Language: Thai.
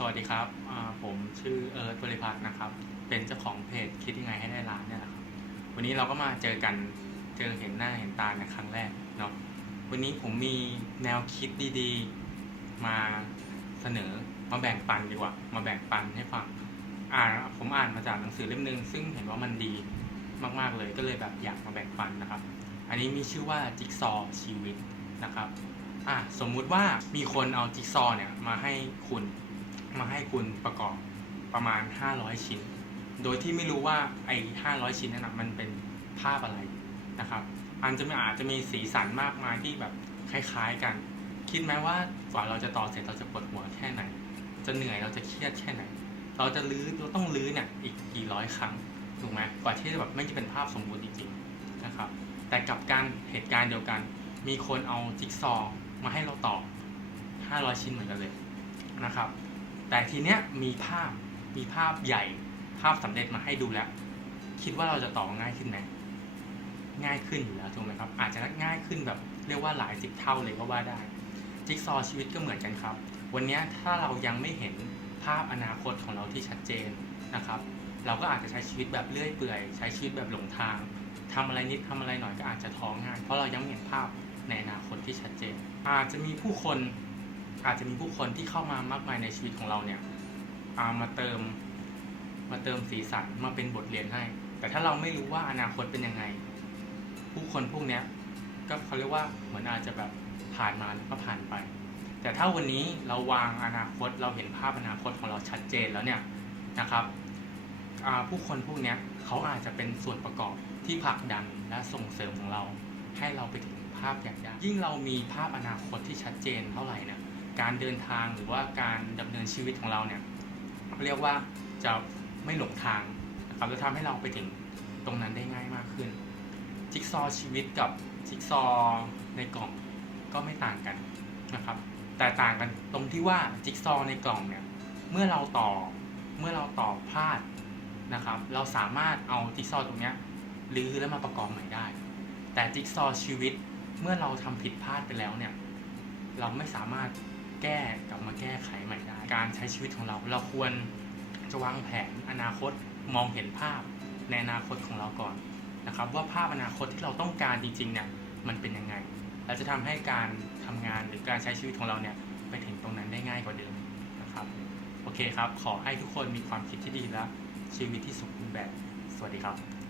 สวัสดีครับ ผมชื่อเอิร์ธบริพัฒน์นะครับ เป็นเจ้าของเพจคิดยังไงให้ได้ร้านเนี่ยแหละครับ วันนี้เราก็มาเจอกัน เจอเห็นหน้าเห็นตาในครั้งแรกเนาะ วันนี้ผมมีแนวคิดดีๆ มาเสนอ มาแบ่งปันดีกว่า มาแบ่งปันให้ฟัง อ่านผมอ่านมาจากหนังสือเล่มหนึ่งซึ่งเห็นว่ามันดีมากๆเลย ก็เลยแบบอยากมาแบ่งปันนะครับ อันนี้มีชื่อว่าจิ๊กซอว์ชีวิตนะครับ อะสมมุติว่ามีคนเอาจิ๊กซอว์เนี่ยมาให้คุณ มาให้คุณประกอบประมาณ 500 ชิ้น โดยที่ไม่รู้ว่าไอ้500 ชิ้นนั้นนะมันเป็นภาพอะไรนะครับอันจะมีอาจจะมีสีสันมากมายที่แบบคล้ายๆกัน คิดไหมว่ากว่าเราจะต่อเสร็จเราจะปวดหัวแค่ไหน จะเหนื่อยเราจะเครียดแค่ไหน เราจะลื้อเราต้องลื้อเนี่ยอีกกี่ร้อยครั้งถูกไหมกว่าที่จะแบบไม่จะเป็นภาพสมบูรณ์จริงๆนะครับแต่กับการเหตุการณ์เดียวกัน มีคนเอาจิ๊กซอว์มาให้เราต่อ 500 ชิ้นเหมือนกันเลยนะครับ แต่ทีเนี้ยมีภาพมีภาพใหญ่ภาพสำเร็จมาให้ดูแล้ว คิดว่าเราจะต่อง่ายขึ้นไหมง่ายขึ้นอยู่แล้วถูกไหมครับ อาจจะง่ายขึ้นแบบเรียกว่าหลายสิบเท่าเลยก็ว่าได้จิ๊กซอว์ชีวิตก็เหมือนกันครับ วันเนี้ยถ้าเรายังไม่เห็นภาพอนาคตของเราที่ชัดเจนนะครับ เราก็อาจจะใช้ชีวิตแบบเลื่อยเปื่อย ใช้ชีวิตแบบหลงทางทำอะไรนิดทำอะไรหน่อยก็อาจจะท้องง่ายเพราะเรายังไม่เห็นภาพในอนาคตที่ชัดเจน อาจจะมีผู้คน อาจจะมีผู้คนที่เข้ามามากมายในชีวิตของเราเนี่ยอามาเติมมาเติมสีสันมาเป็นบทเรียนให้ แต่ถ้าเราไม่รู้ว่าอนาคตเป็นยังไง ผู้คนพวกเนี้ยก็เขาเรียกว่าเหมือนอาจจะแบบผ่านมาแล้วก็ผ่านไป แต่ถ้าวันนี้เราวางอนาคตเราเห็นภาพอนาคตของเราชัดเจนแล้วเนี่ยนะครับผู้คนพวกเนี้ยเขาอาจจะเป็นส่วนประกอบที่ผลักดันและส่งเสริมของเรา ให้เราไปถึงภาพอย่างได้ยิ่งเรามีภาพอนาคตที่ชัดเจนเท่าไหร่เนี่ย การเดินทางหรือว่าการดำเนินชีวิตของเราเนี่ยเรียกว่าจะไม่หลงทางนะครับจะทำให้เราไปถึงตรงนั้นได้ง่ายมากขึ้น จิ๊กซอว์ชีวิตกับจิ๊กซอว์ในกล่องก็ไม่ต่างกันนะครับ แต่ต่างกันตรงที่ว่าจิ๊กซอว์ในกล่องเนี่ยเมื่อเราต่อเมื่อเราต่อพลาดนะครับ เราสามารถเอาจิ๊กซอตรงนี้รื้อแล้วมาประกอบใหม่ได้ แต่จิ๊กซอว์ชีวิตเมื่อเราทำผิดพลาดไปแล้วเนี่ยเราไม่สามารถ แก้กลับมาแก้ไขใหม่ได้ การใช้ชีวิตของเราเราควรจะวางแผนอนาคตมองเห็นภาพในอนาคตของเราก่อนนะครับ ว่าภาพอนาคตที่เราต้องการจริงๆเนี่ยมันเป็นยังไงเราจะทำให้การทำงานหรือการใช้ชีวิตของเราเนี่ยไปถึงตรงนั้นได้ง่ายกว่าเดิมนะครับโอเคครับ ขอให้ทุกคนมีความคิดที่ดีและชีวิตที่สมบูรณ์แบบ สวัสดีครับ